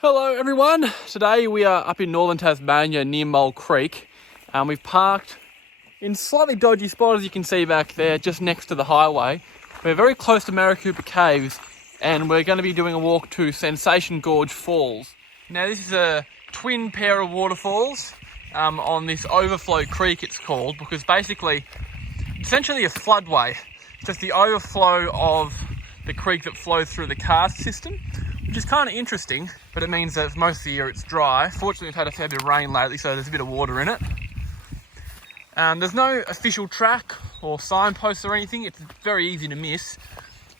Hello everyone, today we are up in Northern Tasmania near Mole Creek. We've parked in a slightly dodgy spot, as you can see back there, just next to the highway. We're very close to Maricopa Caves and we're going to be doing a walk to Sensation Gorge Falls. Now this is a twin pair of waterfalls on this overflow creek, it's called, because basically essentially a floodway. It's just the overflow of the creek that flows through the karst system, which is kind of interesting, but it means that most of the year it's dry. Fortunately, we've had a fair bit of rain lately, so there's a bit of water in it. There's no official track or signposts or anything. It's very easy to miss.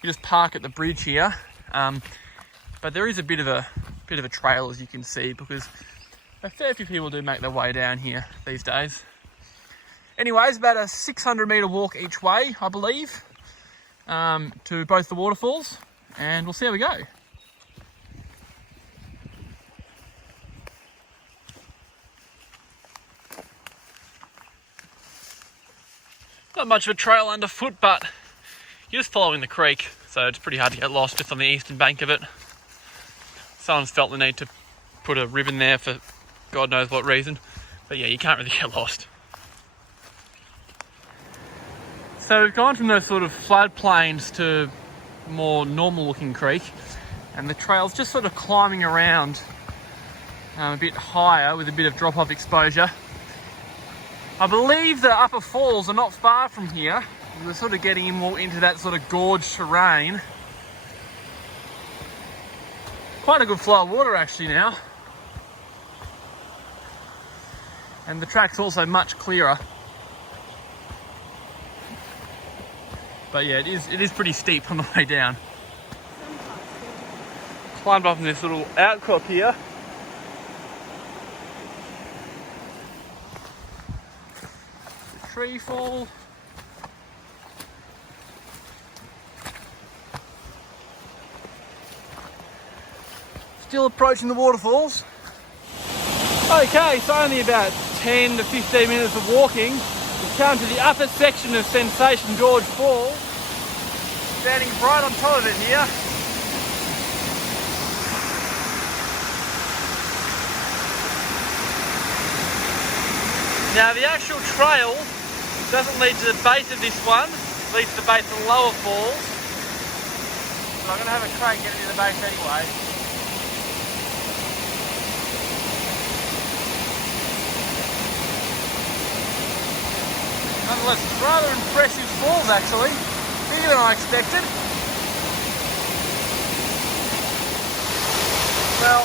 You just park at the bridge here, but there is a bit of a trail, as you can see, because a fair few people do make their way down here these days. Anyways, about a 600-metre walk each way, I believe, to both the waterfalls, and we'll see how we go. Not much of a trail underfoot, but you're just following the creek, so it's pretty hard to get lost just on the eastern bank of it. Someone's felt the need to put a ribbon there for God knows what reason, but yeah, you can't really get lost. So we've gone from those sort of floodplains to more normal looking creek, and the trail's just sort of climbing around a bit higher with a bit of drop-off exposure. I believe the upper falls are not far from here. We're sort of getting more into that sort of gorge terrain. Quite a good flow of water actually now. And the track's also much clearer. But yeah, it is pretty steep on the way down. Climbed up in this little outcrop here. Tree fall. Still approaching the waterfalls. Okay, so only about 10 to 15 minutes of walking. We've come to the upper section of Sensation Gorge Falls. Standing right on top of it here. Now the actual trail doesn't lead to the base of this one, it leads to the base of the lower falls. So I'm going to have a crank getting to the base anyway. Nonetheless, rather impressive falls actually, bigger than I expected. Well,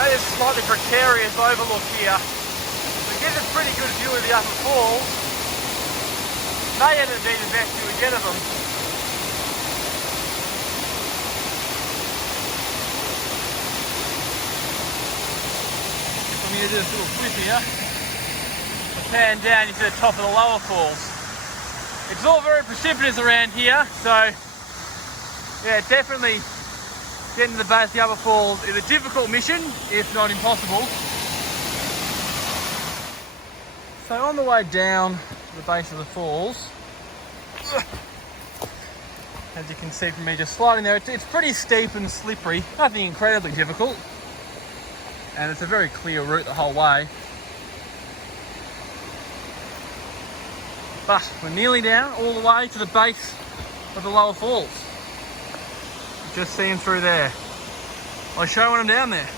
that is a slightly precarious overlook here. It gives a pretty good view of the upper falls. May end up being the best view we get of them. I'm going to do this little flip here. I pan down, you see the top of the lower falls. It's all very precipitous around here, so yeah, definitely getting to the base of the upper falls is a difficult mission, if not impossible. So on the way down to the base of the falls, as you can see from me just sliding there, it's pretty steep and slippery, nothing incredibly difficult, and it's a very clear route the whole way. But we're nearly down all the way to the base of the lower falls. Just seeing through there. I'll show you when I'm down there.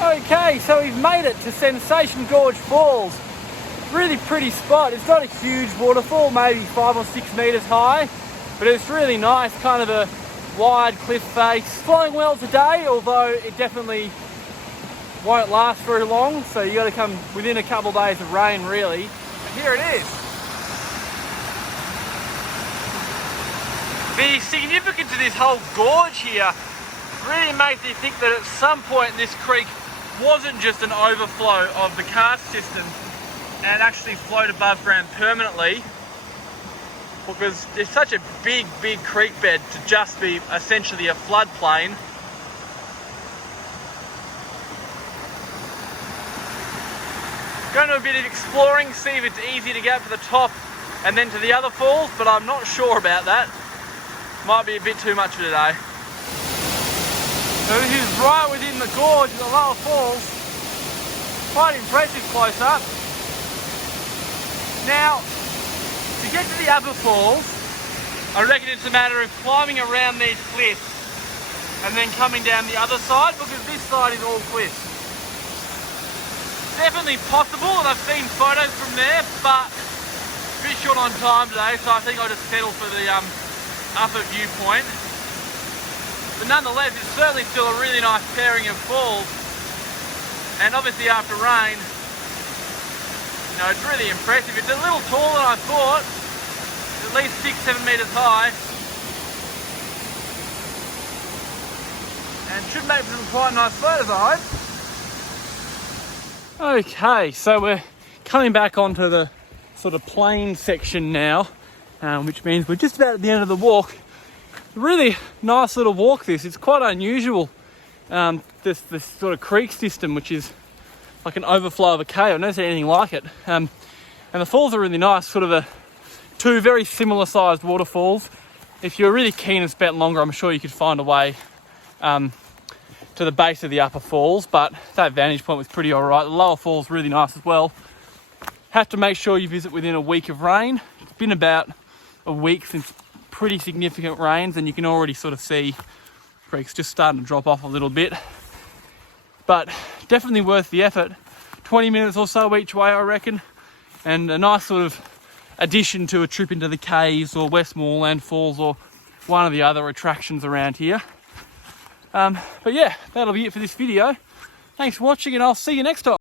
Okay, so we've made it to Sensation Gorge Falls. Really pretty spot. It's not a huge waterfall, maybe 5 or 6 metres high, but it's really nice, kind of a wide cliff face. Flowing well today, although it definitely won't last very long, so you got to come within a couple of days of rain really. But here it is. The significance of this whole gorge here really makes me think that at some point this creek wasn't just an overflow of the karst system and actually flowed above ground permanently, because there's such a big creek bed to just be essentially a floodplain. Going to do a bit of exploring, see if it's easy to get up to the top and then to the other falls, but I'm not sure about that. Might be a bit too much for today. So this is right within the gorge of the lower falls. Quite impressive close up. Now, to get to the upper falls, I reckon it's a matter of climbing around these cliffs and then coming down the other side, because this side is all cliffs. Definitely possible, and I've seen photos from there, but a bit short on time today, so I think I'll just settle for the upper viewpoint. But nonetheless, it's certainly still a really nice pairing of falls, and obviously after rain, you know, it's really impressive. It's a little taller than I thought, at least 6-7 metres high, and should make some quite nice photos, I hope. Okay, so we're coming back onto the sort of plain section now, which means we're just about at the end of the walk. Really nice little walk this. It's quite unusual, this sort of creek system, which is like an overflow of a cave. I've never seen anything like it. And the falls are really nice, sort of two very similar sized waterfalls. If you're really keen and spent longer, I'm sure you could find a way to the base of the upper falls, but that vantage point was pretty alright. The lower falls really nice as well. Have to make sure you visit within a week of rain. It's been about a week since pretty significant rains, and you can already sort of see creeks just starting to drop off a little bit, but definitely worth the effort. 20 minutes or so each way, I reckon, and a nice sort of addition to a trip into the caves or Westmoreland Falls or one of the other attractions around here. But yeah, that'll be it for this video. Thanks for watching, and I'll see you next time.